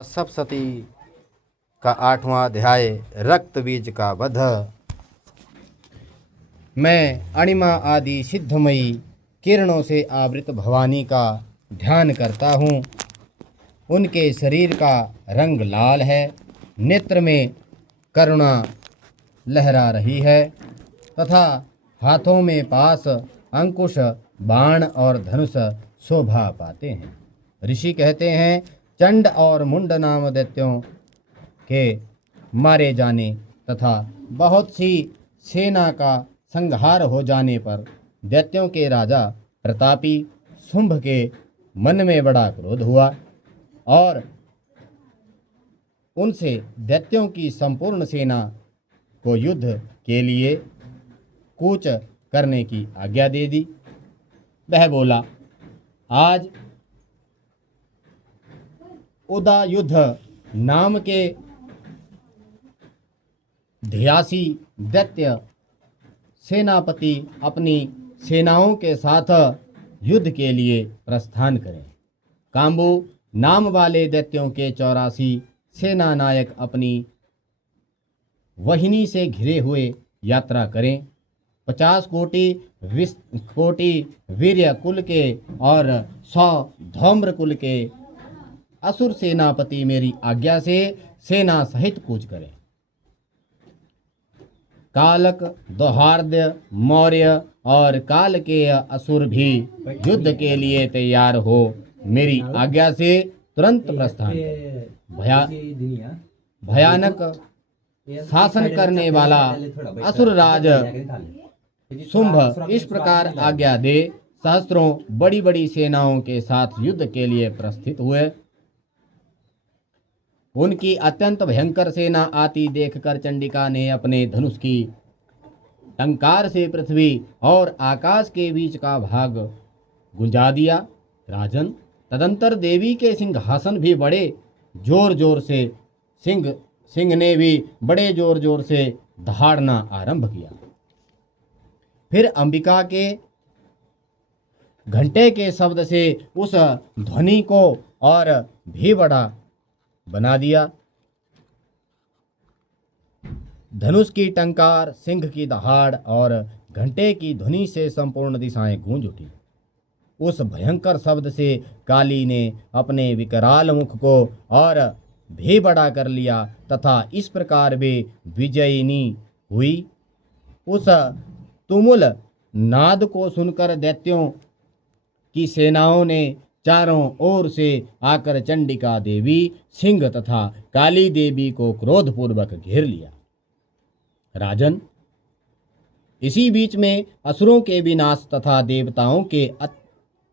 सप्तशती का 8वां अध्याय रक्त बीज का वध। मैं अणिमा आदि सिद्धमयी किरणों से आवृत भवानी का ध्यान करता हूँ। उनके शरीर का रंग लाल है, नेत्र में करुणा लहरा रही है तथा हाथों में पास अंकुश, बाण और धनुष शोभा पाते हैं। ऋषि कहते हैं, चंड और मुंड नाम दैत्यों के मारे जाने तथा बहुत सी सेना का संहार हो जाने पर दैत्यों के राजा प्रतापी शुंभ के मन में बड़ा क्रोध हुआ और उनसे दैत्यों की संपूर्ण सेना को युद्ध के लिए कूच करने की आज्ञा दे दी। वह बोला, आज उदायुध नाम के ध्यासी दैत्य सेनापति अपनी सेनाओं के साथ युद्ध के लिए प्रस्थान करें। काम्बू नाम वाले दैत्यों के 84 सेना नायक अपनी वाहिनी से घिरे हुए यात्रा करें। 50 कोटि वीर्य कुल के और 100 धौम्र कुल के असुर सेनापति मेरी आज्ञा से सेना सहित कूच करें। कालक, दोहार्द्य, मौर्य और काल के असुर भी युद्ध के लिए तैयार हो मेरी आज्ञा से तुरंत प्रस्थान करें। भयानक शासन करने वाला असुरराज शुंभ इस प्रकार आज्ञा दे सहस्त्रों बड़ी बड़ी सेनाओं के साथ युद्ध के लिए प्रस्थित हुए। उनकी अत्यंत भयंकर सेना आती देखकर चंडिका ने अपने धनुष की टंकार से पृथ्वी और आकाश के बीच का भाग गुंजा दिया। राजन, तदंतर देवी के सिंहासन भी बड़े जोर जोर से सिंह ने भी बड़े जोर जोर से दहाड़ना आरंभ किया। फिर अंबिका के घंटे के शब्द से उस ध्वनि को और भी बड़ा बना दिया। धनुष की टंकार, सिंह की दहाड़ और घंटे की ध्वनि से संपूर्ण दिशाएं गूंज उठी। उस भयंकर शब्द से काली ने अपने विकराल मुख को और भी बड़ा कर लिया तथा इस प्रकार वे विजयिनी हुई। उस तुमुल नाद को सुनकर दैत्यों की सेनाओं ने चारों ओर से आकर चंडिका देवी, सिंह तथा काली देवी को क्रोधपूर्वक घेर लिया। राजन, इसी बीच में असुरों के विनाश तथा देवताओं के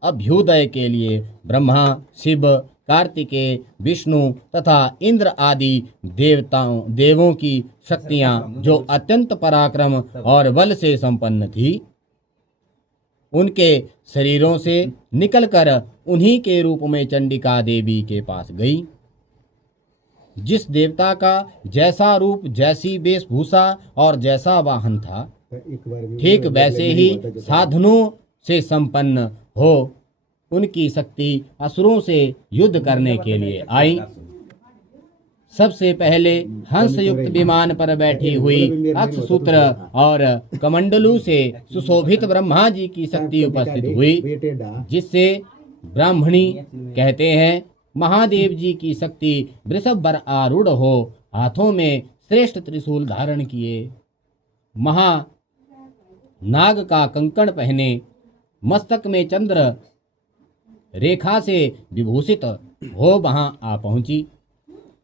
अभ्युदय के लिए ब्रह्मा, शिव, कार्तिकेय, विष्णु तथा इंद्र आदि देवों की शक्तियां जो अत्यंत पराक्रम और बल से संपन्न थी, उनके शरीरों से निकलकर उन्हीं के रूप में चंडिका देवी के पास गई। जिस देवता का जैसा रूप, जैसी वेशभूषा और जैसा वाहन था, ठीक वैसे ही साधनों से संपन्न हो उनकी शक्ति असुरों से युद्ध करने के लिए आई। सबसे पहले हंस युक्त विमान पर बैठी हुई अक्षसूत्र और कमंडलू से सुशोभित ब्रह्मा जी की शक्ति उपस्थित हुई, जिससे ब्राह्मणी कहते हैं। महादेव जी की शक्ति वृषभ पर आरूढ़ हो हाथों में श्रेष्ठ त्रिशूल धारण किए, महा नाग का कंकण पहने, मस्तक में चंद्र रेखा से विभूषित हो वहां आ पहुंची।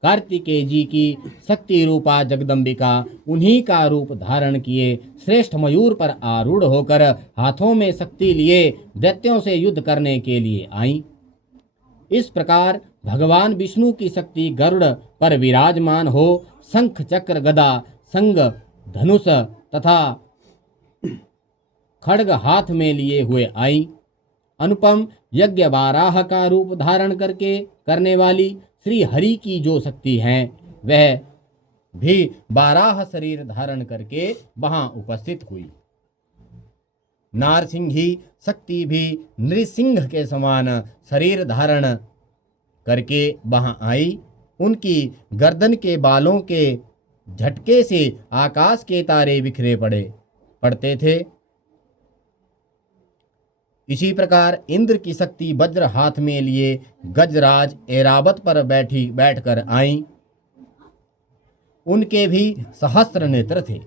कार्तिकेय जी की शक्ति रूपा जगदम्बिका उन्हीं का रूप धारण किए श्रेष्ठ मयूर पर आरूढ़ होकर हाथों में शक्ति लिए दैत्यों से युद्ध करने के लिए आई। इस प्रकार भगवान विष्णु की शक्ति गरुड़ पर विराजमान हो शंख, चक्र, गदा, संग, धनुष तथा खड्ग हाथ में लिए हुए आई। अनुपम यज्ञ बाराह का रूप धारण करने वाली श्री हरि की जो शक्ति है, वह भी बाराह शरीर धारण करके वहां उपस्थित हुई। नारसिंही शक्ति भी नृसिंह के समान शरीर धारण करके वहां आई। उनकी गर्दन के बालों के झटके से आकाश के तारे बिखरे पड़ते थे। इसी प्रकार इंद्र की शक्ति वज्र हाथ में लिए गजराज ऐरावत पर बैठकर आई। उनके भी सहस्त्र नेत्र थे।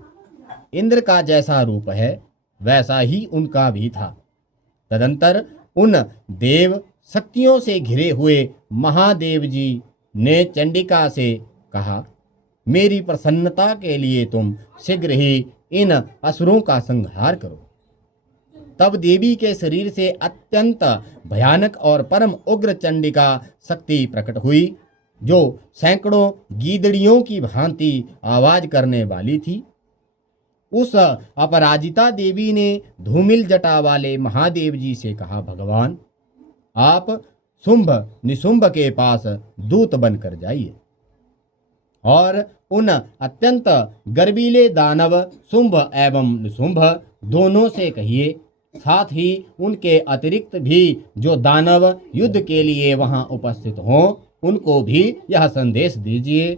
इंद्र का जैसा रूप है वैसा ही उनका भी था। तदंतर उन देव शक्तियों से घिरे हुए महादेव जी ने चंडिका से कहा, मेरी प्रसन्नता के लिए तुम शीघ्र ही इन असुरों का संहार करो। तब देवी के शरीर से अत्यंत भयानक और परम उग्र चंडिका शक्ति प्रकट हुई, जो सैकड़ों गीदड़ियों की भांति आवाज करने वाली थी। उस अपराजिता देवी ने धूमिल जटा वाले महादेव जी से कहा, भगवान आप शुंभ निशुंभ के पास दूत बनकर जाइए और उन अत्यंत गर्वीले दानव शुंभ एवं निशुंभ दोनों से कहिए, साथ ही उनके अतिरिक्त भी जो दानव युद्ध के लिए वहां उपस्थित हों उनको भी यह संदेश दीजिए,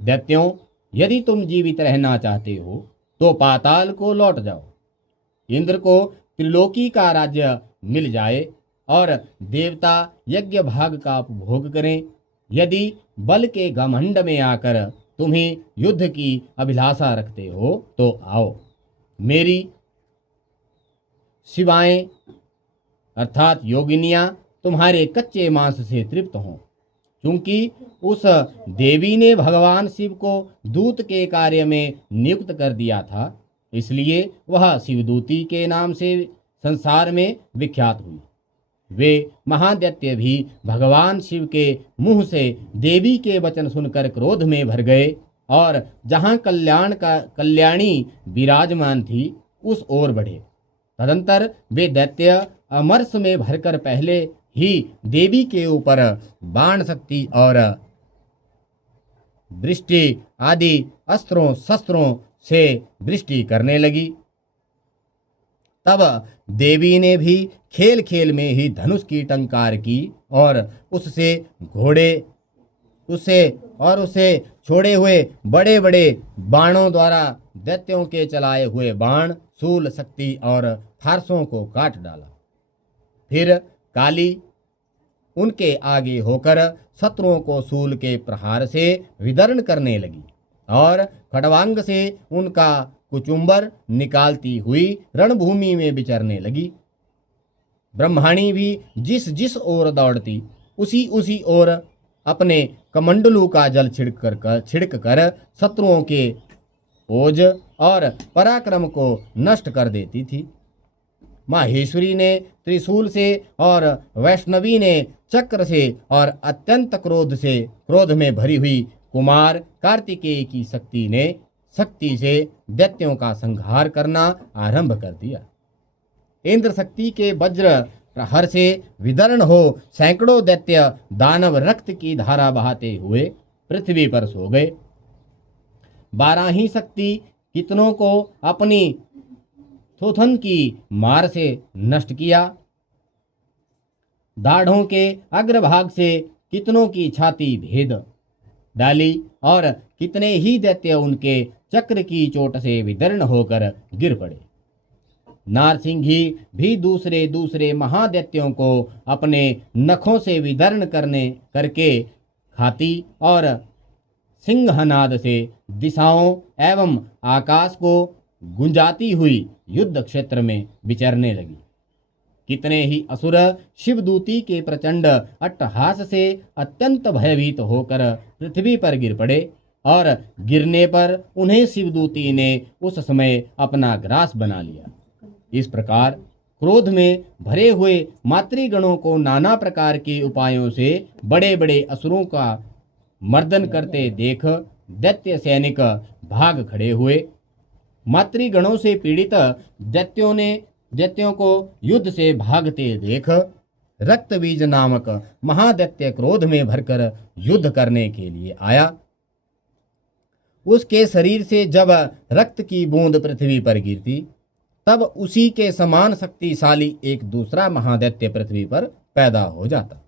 दैत्यों यदि तुम जीवित रहना चाहते हो तो पाताल को लौट जाओ। इंद्र को त्रिलोकी का राज्य मिल जाए और देवता यज्ञ भाग का उपभोग करें। यदि बल के घमंड में आकर तुम्हें युद्ध की अभिलाषा रखते हो तो आओ, मेरी शिवाएं अर्थात योगिनियां तुम्हारे कच्चे मांस से तृप्त हों। क्योंकि उस देवी ने भगवान शिव को दूत के कार्य में नियुक्त कर दिया था, इसलिए वह शिवदूती के नाम से संसार में विख्यात हुई। वे महादैत्य भी भगवान शिव के मुंह से देवी के वचन सुनकर क्रोध में भर गए और जहां कल्याणी विराजमान थी उस ओर बढ़े। तदंतर वे दैत्य अमरस में भरकर पहले ही देवी के ऊपर बाण शक्ति और वृष्टि आदि अस्त्रों शस्त्रों से वृष्टि करने लगी। तब देवी ने भी खेल खेल में ही धनुष की टंकार की और उसे छोड़े हुए बड़े बड़े बाणों द्वारा दैत्यों के चलाए हुए बाण शूल शक्ति और फारसों को काट डाला। फिर काली उनके आगे होकर शत्रुओं को शूल के प्रहार से विदर्ण करने लगी और खड़वांग से उनका कुचुंबर निकालती हुई रणभूमि में विचरने लगी। ब्रह्माणी भी जिस जिस ओर दौड़ती उसी ओर अपने कमंडलू का जल छिड़क कर शत्रुओं के ओज और पराक्रम को नष्ट कर देती थी। माहेश्वरी ने त्रिशूल से और वैष्णवी ने चक्र से और अत्यंत क्रोध में भरी हुई कुमार कार्तिकेय की शक्ति से दैत्यों का संहार करना आरंभ कर दिया। इंद्र शक्ति के वज्र प्रहर से विदर्ण हो सैकड़ों दैत्य दानव रक्त की धारा बहाते हुए पृथ्वी पर सो गए। 12 ही शक्ति कितनों को अपनी थोथन की मार से नष्ट किया। दाढ़ों के अग्रभाग से कितनों की छाती भेद डाली और कितने ही दैत्य उनके चक्र की चोट से विदर्ण होकर गिर पड़े। नारसिंही भी दूसरे महादैत्यों को अपने नखों से विदर्ण करके खाती और सिंहनाद से दिशाओं एवं आकाश को गुंजाती हुई युद्ध क्षेत्र में विचरने लगी। कितने ही असुर शिवदूती के प्रचंड अट्टहास से अत्यंत भयभीत होकर पृथ्वी पर गिर पड़े और गिरने पर उन्हें शिवदूती ने उस समय अपना ग्रास बना लिया। इस प्रकार क्रोध में भरे हुए मातृगणों को नाना प्रकार के उपायों से बड़े बड़े असुरों का मर्दन करते देख दैत्य सैनिक भाग खड़े हुए। मातृगणों से पीड़ित दैत्यों को युद्ध से भागते देख रक्तबीज नामक महादैत्य क्रोध में भरकर युद्ध करने के लिए आया। उसके शरीर से जब रक्त की बूंद पृथ्वी पर गिरती तब उसी के समान शक्तिशाली एक दूसरा महादैत्य पृथ्वी पर पैदा हो जाता।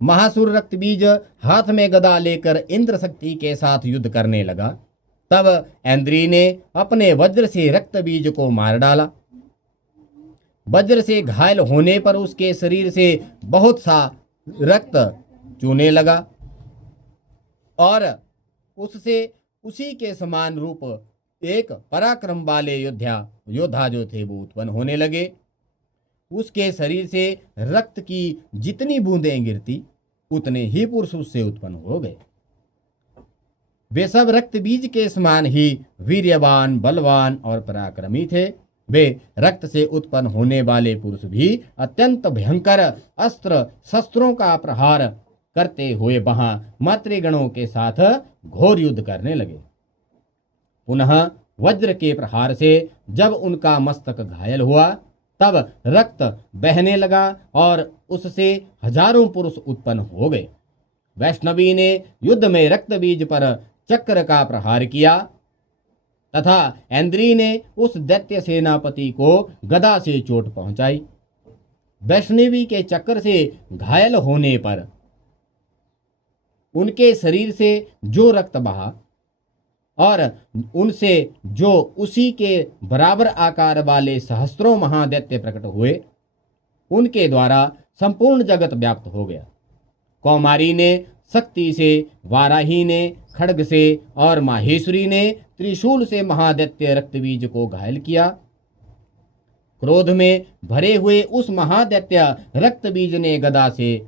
महासुर रक्तबीज हाथ में गदा लेकर इंद्र शक्ति के साथ युद्ध करने लगा, तब ऐन्द्री ने अपने वज्र से रक्तबीज को मार डाला। वज्र से घायल होने पर उसके शरीर से बहुत सा रक्त चूने लगा और उससे उसी के समान रूप एक पराक्रम वाले योद्धा जो थे वो उत्पन्न होने लगे। उसके शरीर से रक्त की जितनी बूंदें गिरती उतने ही पुरुष उससे उत्पन्न हो गए। वे सब रक्त बीज के समान ही वीर्यवान, बलवान और पराक्रमी थे। वे रक्त से उत्पन्न होने वाले पुरुष भी अत्यंत भयंकर अस्त्र शस्त्रों का प्रहार करते हुए वहां मातृगणों के साथ घोर युद्ध करने लगे। पुनः वज्र के प्रहार से जब उनका मस्तक घायल हुआ तब रक्त बहने लगा और उससे हजारों पुरुष उत्पन्न हो गए। वैष्णवी ने युद्ध में रक्त बीज पर चक्र का प्रहार किया तथा ऐन्द्री ने उस दैत्य सेनापति को गदा से चोट पहुंचाई। वैष्णवी के चक्र से घायल होने पर उनके शरीर से जो रक्त बहा और उनसे जो उसी के बराबर आकार वाले सहस्त्रों महादैत्य प्रकट हुए, उनके द्वारा संपूर्ण जगत व्याप्त हो गया। कौमारी ने शक्ति से, वाराही ने खड्ग से और माहेश्वरी ने त्रिशूल से महादैत्य रक्तबीज को घायल किया। क्रोध में भरे हुए उस महादैत्य रक्तबीज ने गदा से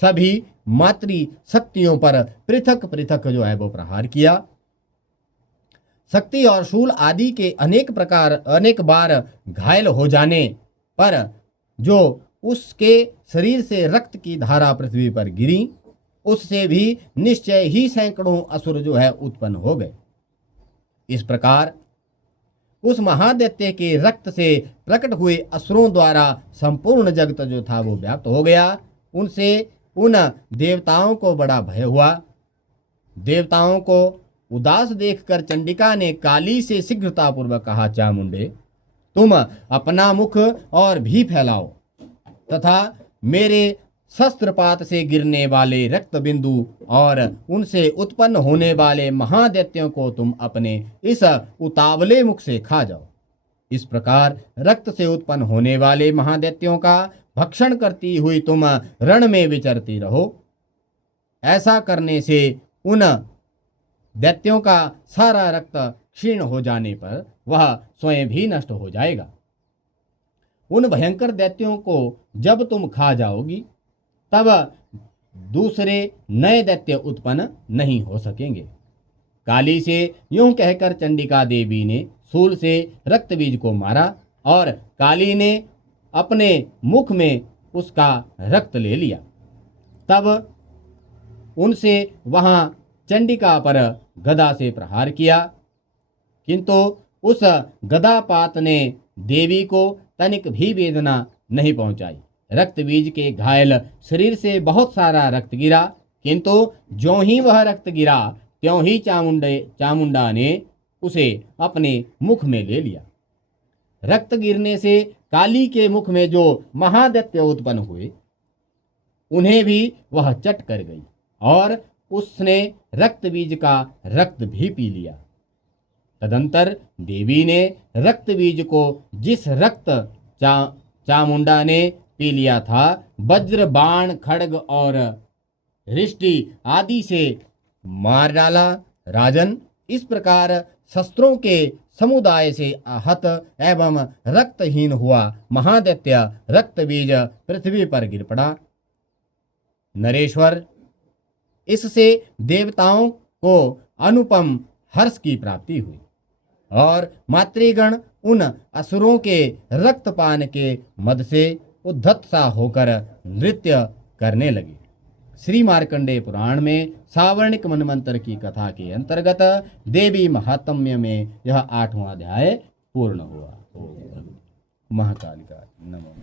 सभी मातृ शक्तियों पर पृथक पृथक जो है वो प्रहार किया। शक्ति और शूल आदि के अनेक बार घायल हो जाने पर जो उसके शरीर से रक्त की धारा पृथ्वी पर गिरी, उससे भी निश्चय ही सैकड़ों असुर जो है उत्पन्न हो गए। इस प्रकार उस महादैत्य के रक्त से प्रकट हुए असुरों द्वारा संपूर्ण जगत जो था वो व्याप्त हो गया। उनसे उन देवताओं को बड़ा भय हुआ। देवताओं को उदास देखकर चंडिका ने काली से शीघ्रतापूर्वक कहा, चामुंडे, तुम अपना मुख और भी फैलाओ तथा मेरे शस्त्रपात से गिरने वाले रक्त बिंदु और उनसे उत्पन्न होने वाले महादैत्यों को तुम अपने इस उतावले मुख से खा जाओ। इस प्रकार रक्त से उत्पन्न होने वाले महादैत्यों का भक्षण करती हुई तुम रण में विचरती रहो। ऐसा करने से उन दैत्यों का सारा रक्त क्षीण हो जाने पर वह स्वयं भी नष्ट हो जाएगा। उन भयंकर दैत्यों को जब तुम खा जाओगी तब दूसरे नए दैत्य उत्पन्न नहीं हो सकेंगे। काली से यूं कहकर चंडिका देवी ने शूल से रक्तबीज को मारा और काली ने अपने मुख में उसका रक्त ले लिया। तब उनसे वहां चंडिका पर गदा से प्रहार किया, किंतु उस गदापात ने देवी को तनिक भी वेदना नहीं पहुंचाई। रक्तबीज के घायल शरीर से बहुत सारा रक्त गिरा, किंतु ज्यों ही वह रक्त गिरा त्यों ही चामुंडा ने उसे अपने मुख में ले लिया। रक्त गिरने से काली के मुख में जो महादैत्य उत्पन्न हुए उन्हें भी वह चट कर गई और उसने रक्तबीज का रक्त भी पी लिया। तदंतर देवी ने रक्तबीज को जिस रक्त चामुंडा ने पी लिया था, वज्र, बाण, खड्ग और रिष्टि आदि से मार डाला। राजन, इस प्रकार शस्त्रों के समुदाय से आहत एवं रक्तहीन हुआ महादैत्य रक्तबीज पृथ्वी पर गिर पड़ा। नरेश्वर, इससे देवताओं को अनुपम हर्ष की प्राप्ति हुई और मातृगण उन असुरों के रक्तपान के मद से उद्धत सा होकर नृत्य करने लगे। श्री मार्कंडेय पुराण में सावर्णिक मनमंत्र की कथा के अंतर्गत देवी महात्म्य में यह 8वां अध्याय पूर्ण हुआ। महाकालिका नमः।